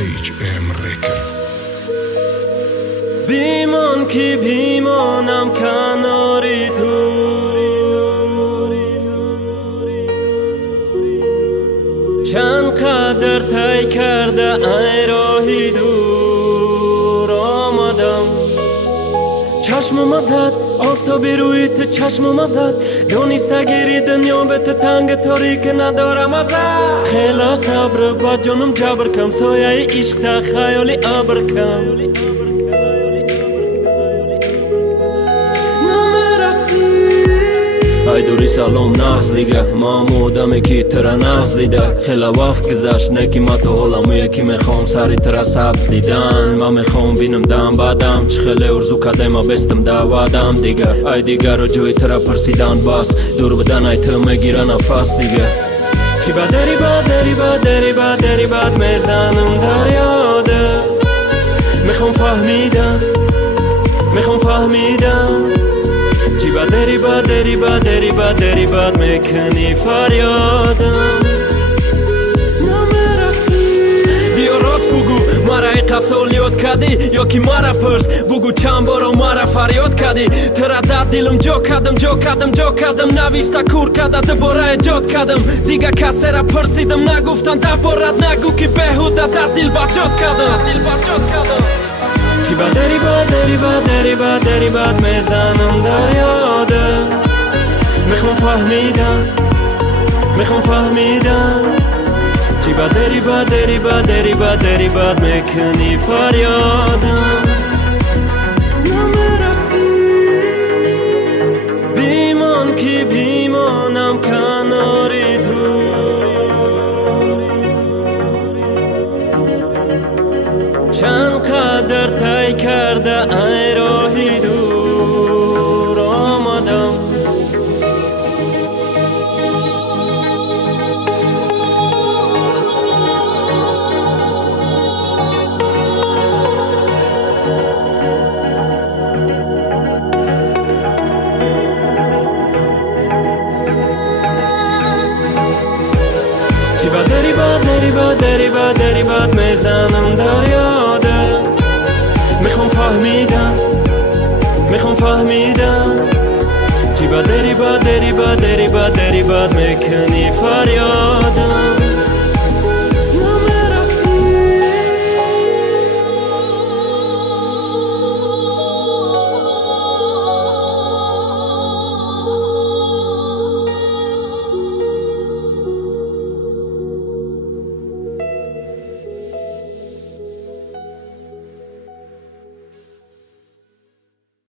HM Records. بیمان کی بیمانم کناری تو، چند قدر طی کرده ای راهی دور آمدم. چشمم زد آفتابی روی تو، چشمم زد دونسته گیری دنیا به تو تنگ تاریک ندارم ازت. خیلی صبر با جانم جبر کم، سایه عشق تا خیالی ابر کم. ای دوری سلام نغز دیگه، ما آدمی که ترا نغز دیده. خیلی وقت گذشت نکی ما تو حالمو یکی میخوام سری ترا سبز دیدن. ما میخوام بینم دم بعدم چه خیلی ارزو کده ما بستم دوادم دیگه. ای دیگه رو جوی ترا پرسیدن بس دور بدن ای تو میگیره نفس دیگه. چی با داری با داری با داری با داری باد میزنم در یاده. میخوام فهمیدم میخوام فهمیدم چی با داری با داری با داری با داری باد میکنی فریادم نمیرسی. بیا راست بگو مرا ای قصول یاد کردی یا کی مرا پرس بگو چند بارا مرا فریاد کردی. ترا در دلم جا کردم جا کردم جا کردم، نویسته کور کرده دوباره ایجاد کردم. دیگه کسی را پرسیدم نگفتن دربارت نگو که بهوده در دل بجاد کردم. چی با داری با داری با داری با داری باد میزنم در یاده. میخوام فهمیدم میخوام فهمیدم چی با داری با داری با داری با داری باد میکنی فریادم نمیرسی. بیمان کی بیمانم کناری تو، چند قدر طی کرده ای راهی دور آمدم. چی با داری با داری با داری با داری باد میزنم در یاده. میخوام فهمیدم میخوام فهمیدم چی با داری با داری با داری با داری باد میکنی